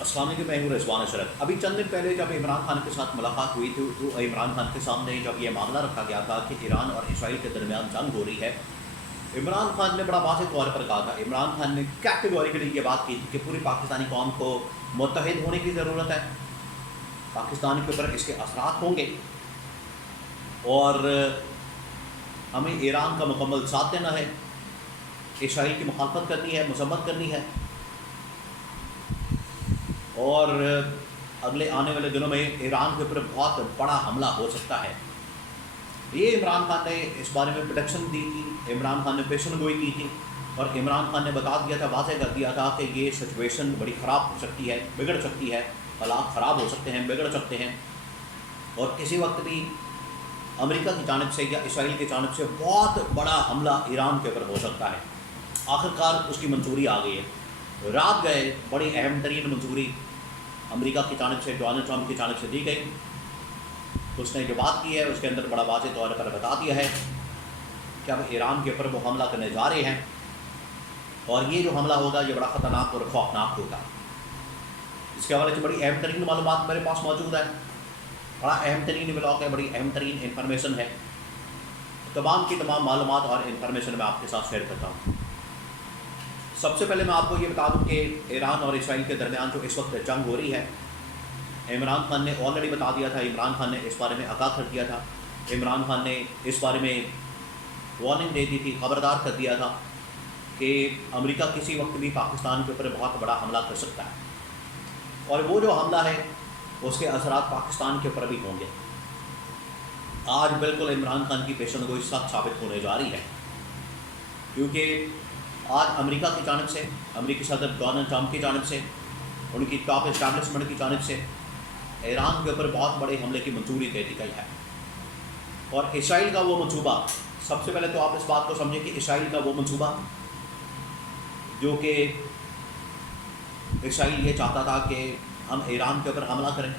السلام علیکم، میں ہوں رضوان اشرف۔ ابھی چند دن پہلے جب عمران خان کے ساتھ ملاقات ہوئی تھی تو عمران خان کے سامنے جب یہ معاملہ رکھا گیا تھا کہ ایران اور اسرائیل کے درمیان جنگ ہو رہی ہے، عمران خان نے بڑا واضح طور پر کہا تھا، عمران خان نے کیٹیگوریکلی یہ بات کی تھی کہ پوری پاکستانی قوم کو متحد ہونے کی ضرورت ہے، پاکستان کے اوپر اس کے اثرات ہوں گے اور ہمیں ایران کا مکمل ساتھ دینا ہے، اسرائیل کی مخالفت کرنی ہے، مذمت کرنی ہے، اور اگلے آنے والے دنوں میں ایران کے اوپر بہت بڑا حملہ ہو سکتا ہے۔ یہ عمران خان نے اس بارے میں پروڈکشن دی تھی، عمران خان نے پیشن گوئی کی تھی، اور عمران خان نے بتا دیا تھا، واضح کر دیا تھا کہ یہ سچویشن بڑی خراب ہو سکتی ہے، بگڑ سکتی ہے، حالات خراب ہو سکتے ہیں، بگڑ سکتے ہیں، اور کسی وقت بھی امریکہ کی جانب سے یا اسرائیل کی جانب سے بہت بڑا حملہ ایران کے اوپر ہو سکتا ہے۔ آخرکار اس کی منظوری آ گئی ہے، رات گئے بڑی اہم ترین منظوری امریکہ کی جانب سے، ڈونلڈ ٹرمپ کی جانب سے دی گئی۔ اس نے جو بات کی ہے اس کے اندر بڑا واضح طور پر بتا دیا ہے کہ اب ایران کے اوپر وہ حملہ کرنے جا رہے ہیں، اور یہ جو حملہ ہوگا یہ بڑا خطرناک اور خوفناک ہوگا۔ اس کے حوالے سے بڑی اہم ترین معلومات میرے پاس موجود ہے، بڑا اہم ترین بلاک ہے، بڑی اہم ترین انفارمیشن ہے، تمام کی تمام معلومات اور انفارمیشن میں آپ کے ساتھ شیئر کرتا ہوں۔ سب سے پہلے میں آپ کو یہ بتا دوں کہ ایران اور اسرائیل کے درمیان جو اس وقت جنگ ہو رہی ہے، عمران خان نے آلریڈی بتا دیا تھا، عمران خان نے اس بارے میں آگاہ کر دیا تھا، عمران خان نے اس بارے میں وارننگ دے دی تھی، خبردار کر دیا تھا کہ امریکہ کسی وقت بھی پاکستان کے اوپر بہت بڑا حملہ کر سکتا ہے، اور وہ جو حملہ ہے اس کے اثرات پاکستان کے اوپر بھی ہوں گے۔ آج بالکل عمران خان کی پیشن گوئی سچ ثابت ہونے جا رہی ہے، کیونکہ آج امریکہ کی جانب سے، امریکی صدر ڈونلڈ ٹرمپ کی جانب سے، ان کی ٹاپ اسٹیبلشمنٹ کی جانب سے ایران کے اوپر بہت بڑے حملے کی منظوری دے دی گئی ہے۔ اور اسرائیل کا وہ منصوبہ، سب سے پہلے تو آپ اس بات کو سمجھیں کہ اسرائیل کا وہ منصوبہ جو کہ اسرائیل یہ چاہتا تھا کہ ہم ایران کے اوپر حملہ کریں،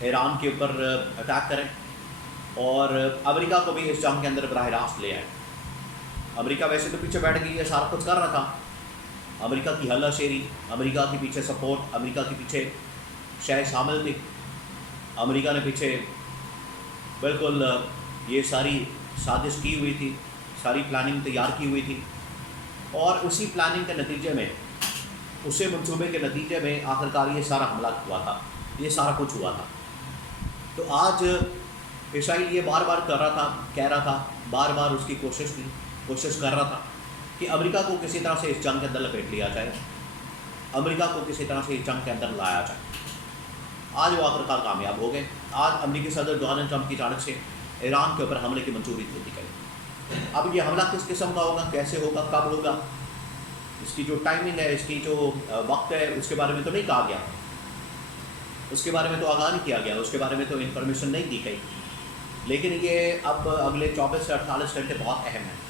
ایران کے اوپر اٹیک کریں، اور امریکہ کو بھی اس جنگ کے اندر براہ راست لے آئیں۔ امریکہ ویسے تو پیچھے بیٹھ گئی ہے، سارا کچھ کر رہا تھا، امریکہ کی ہلہ شیری، امریکہ کے پیچھے سپورٹ، امریکہ کے پیچھے شہ شامل تھی، امریکہ نے پیچھے بالکل یہ ساری سازش کی ہوئی تھی، ساری پلاننگ تیار کی ہوئی تھی، اور اسی پلاننگ کے نتیجے میں، اسی منصوبے کے نتیجے میں آخرکار یہ سارا حملہ ہوا تھا، یہ سارا کچھ ہوا تھا۔ تو آج اسرائیل یہ بار بار کر رہا تھا، کہہ رہا تھا، بار بار اس کی کوشش کر رہا تھا کہ امریکہ کو کسی طرح سے اس جنگ کے اندر لپیٹ لیا جائے، امریکہ کو کسی طرح سے اس جنگ کے اندر لایا جائے۔ آج وہ آخرکار کامیاب ہو گئے۔ آج امریکی صدر ڈونلڈ ٹرمپ کی جانب سے ایران کے اوپر حملے کی منظوری دے دی گئی۔ اب یہ حملہ کس قسم کا ہوگا، کیسے ہوگا، کب ہوگا، اس کی جو ٹائمنگ ہے، اس کی جو وقت ہے، اس کے بارے میں تو نہیں کہا گیا، اس کے بارے میں تو آگاہ نہیں کیا گیا، اس کے بارے میں تو انفارمیشن نہیں دی گئی، لیکن یہ اب اگلے 24 سے 48 گھنٹے بہت اہم ہیں،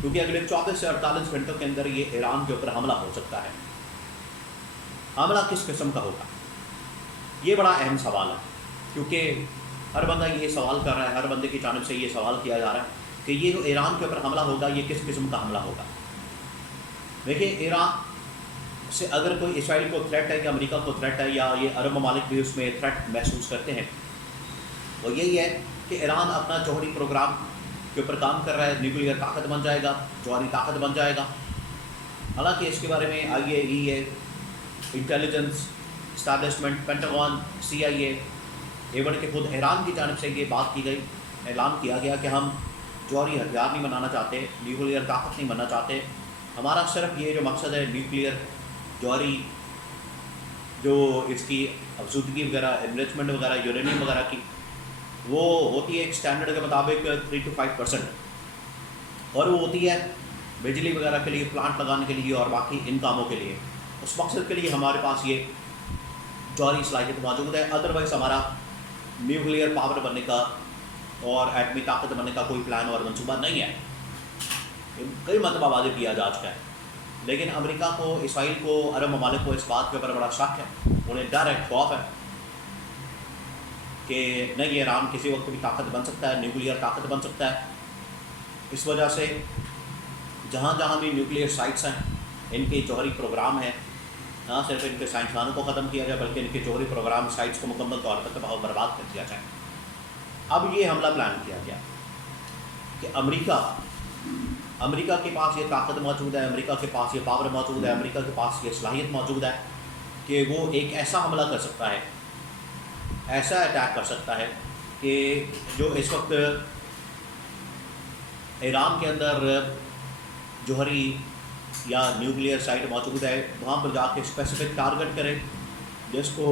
کیونکہ اگلے 24 سے 48 گھنٹوں کے اندر یہ ایران کے اوپر حملہ ہو سکتا ہے۔ حملہ کس قسم کا ہوگا، یہ بڑا اہم سوال ہے، کیونکہ ہر بندہ یہ سوال کر رہا ہے، ہر بندے کی جانب سے یہ سوال کیا جا رہا ہے کہ یہ جو ایران کے اوپر حملہ ہوگا یہ کس قسم کا حملہ ہوگا۔ دیکھیں، ایران سے اگر کوئی اسرائیل کو تھریٹ ہے یا امریکہ کو تھریٹ ہے، یا یہ عرب ممالک بھی اس میں تھریٹ محسوس کرتے ہیں، وہ یہی ہے کہ ایران اپنا جوہری پروگرام کے اوپر کام کر رہا ہے، نیوکلیئر طاقت بن جائے گا، جوہری طاقت بن جائے گا۔ حالانکہ اس کے بارے میں IAEA، intelligence establishment, Pentagon, CIA، even کہ خود ایران کی جانب سے یہ بات کی گئی، اعلان کیا گیا کہ ہم جوہری ہتھیار نہیں بنانا چاہتے، نیوکلیئر طاقت نہیں بننا چاہتے، ہمارا صرف یہ جو مقصد ہے نیوکلیئر جوہری جو اس کی افزودگی وغیرہ، انریچمنٹ وغیرہ، یورینیم وغیرہ کی، وہ ہوتی ہے ایک سٹینڈرڈ کے مطابق 3 to 5%، اور وہ ہوتی ہے بجلی وغیرہ کے لیے، پلانٹ لگانے کے لیے اور باقی ان کاموں کے لیے۔ اس مقصد کے لیے ہمارے پاس یہ جوہری صلاحیت موجود ہے، ادروائز ہمارا نیوکلیئر پاور بننے کا اور ایٹمی طاقت بننے کا کوئی پلان اور منصوبہ نہیں ہے۔ کئی مرتبہ واضح کیا جا چکا ہے، لیکن امریکہ کو، اسرائیل کو، عرب ممالک کو اس بات کے اوپر بڑا شک ہے، انہیں ڈر ہے، خوف ہے کہ نہیں، یہ ایران کسی وقت بھی طاقت بن سکتا ہے، نیوکلیئر طاقت بن سکتا ہے۔ اس وجہ سے جہاں جہاں بھی نیوکلیئر سائٹس ہیں، ان کے جوہری پروگرام ہیں، نہ صرف ان کے سائنسدانوں کو ختم کیا جائے بلکہ ان کے جوہری پروگرام سائٹس کو مکمل طور پر تباہ و برباد کر دیا جائے۔ اب یہ حملہ پلان کیا گیا کہ امریکہ کے پاس یہ طاقت موجود ہے، امریکہ کے پاس یہ پاور موجود ہے، امریکہ کے پاس یہ صلاحیت موجود ہے کہ وہ ایک ایسا حملہ کر سکتا ہے، ایسا اٹیک کر سکتا ہے کہ جو اس وقت ایران کے اندر جوہری یا نیوکلیئر سائٹ موجود ہے وہاں پر جا کے اسپیسیفک ٹارگٹ کرے، جس کو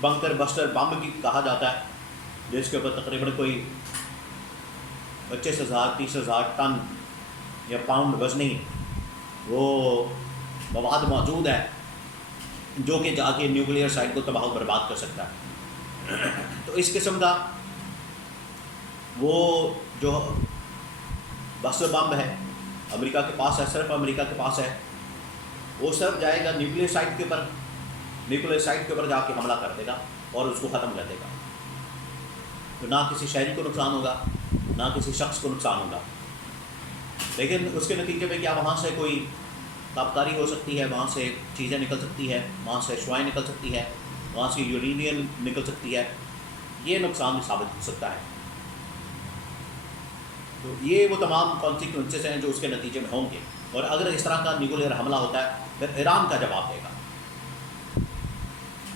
بنکر بسٹر بم کی کہا جاتا ہے، جس کے اوپر تقریباً کوئی 25,000 30,000 ٹن یا پاؤنڈ وزنی وہ مواد موجود ہے جو کہ جا کے نیوکلیئر سائٹ کو تباہ و برباد کر سکتا ہے۔ تو اس قسم کا وہ جو بسٹر بم ہے امریکہ کے پاس ہے، صرف امریکہ کے پاس ہے، وہ صرف جائے گا نیوکلیئر سائٹ کے اوپر، نیوکلیئر سائٹ کے اوپر جا کے حملہ کر دے گا اور اس کو ختم کر دے گا۔ تو نہ کسی شہری کو نقصان ہوگا، نہ کسی شخص کو نقصان ہوگا، لیکن اس کے نتیجے میں کیا وہاں سے کوئی تابکاری ہو سکتی ہے، وہاں سے چیزیں نکل سکتی ہے، وہاں سے شعاعیں نکل سکتی ہے، وہاں سے یورینیم نکل سکتی ہے، یہ نقصان بھی ثابت ہو سکتا ہے۔ تو یہ وہ تمام کانسیکوینسز ہیں جو اس کے نتیجے میں ہوں گے، اور اگر اس طرح کا نیوکلیئر حملہ ہوتا ہے پھر ایران کا جواب دے گا،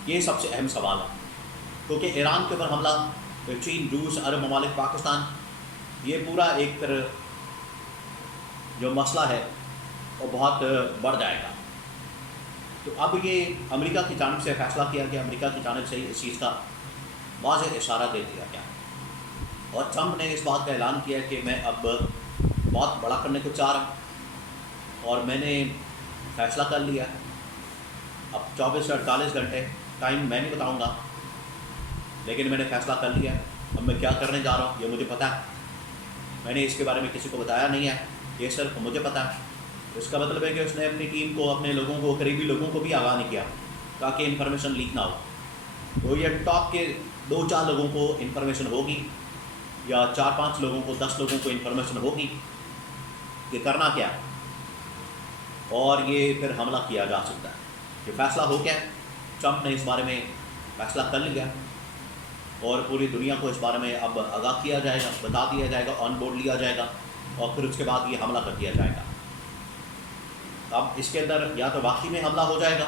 یہ سب سے اہم سوال ہے، کیونکہ ایران کے اوپر حملہ چین، روس، عرب ممالک، پاکستان، یہ پورا ایک پھر جو مسئلہ ہے وہ بہت بڑھ جائے گا۔ تو اب یہ امریکہ کی جانب سے فیصلہ کیا گیا، امریکہ کی جانب سے اس چیز کا واضح اشارہ دے دیا گیا، اور ٹرمپ نے اس بات کا اعلان کیا کہ میں اب بہت بڑا کرنے کو چاہ رہا ہوں اور میں نے فیصلہ کر لیا، اب 24 سے 48 گھنٹے ٹائم میں نہیں بتاؤں گا، لیکن میں نے فیصلہ کر لیا، اب میں کیا کرنے جا رہا ہوں یہ مجھے پتہ ہے، میں نے اس کے بارے میں کسی کو بتایا نہیں ہے، یہ صرف مجھے پتہ ہے۔ اس کا مطلب ہے کہ اس نے اپنی ٹیم کو، اپنے لوگوں کو، قریبی لوگوں کو بھی آگاہ نہیں کیا تاکہ انفارمیشن لیک نہ ہو۔ تو یہ ٹاپ کے 2-4 لوگوں کو انفارمیشن ہوگی، یا 4-5 لوگوں کو، 10 لوگوں کو انفارمیشن ہوگی کہ کرنا کیا، اور یہ پھر حملہ کیا جا سکتا ہے۔ یہ فیصلہ ہو گیا، ٹرمپ نے اس بارے میں فیصلہ کر لیا، اور پوری دنیا کو اس بارے میں اب آگاہ کیا جائے گا، بتا دیا جائے گا، آن بورڈ لیا جائے گا، اور پھر اس کے بعد یہ حملہ کر دیا جائے گا۔ اب اس کے اندر یا تو واقعی میں حملہ ہو جائے گا،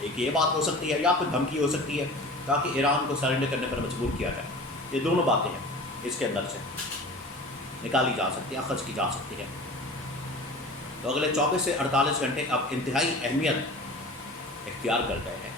ایک یہ بات ہو سکتی ہے، یا پھر دھمکی ہو سکتی ہے تاکہ ایران کو سرنڈر کرنے پر مجبور کیا جائے۔ یہ دونوں باتیں ہیں اس کے اندر سے نکالی جا سکتی ہیں، اخذ کی جا سکتی ہے۔ تو اگلے 24 سے 48 گھنٹے اب انتہائی اہمیت اختیار کر گئے ہیں۔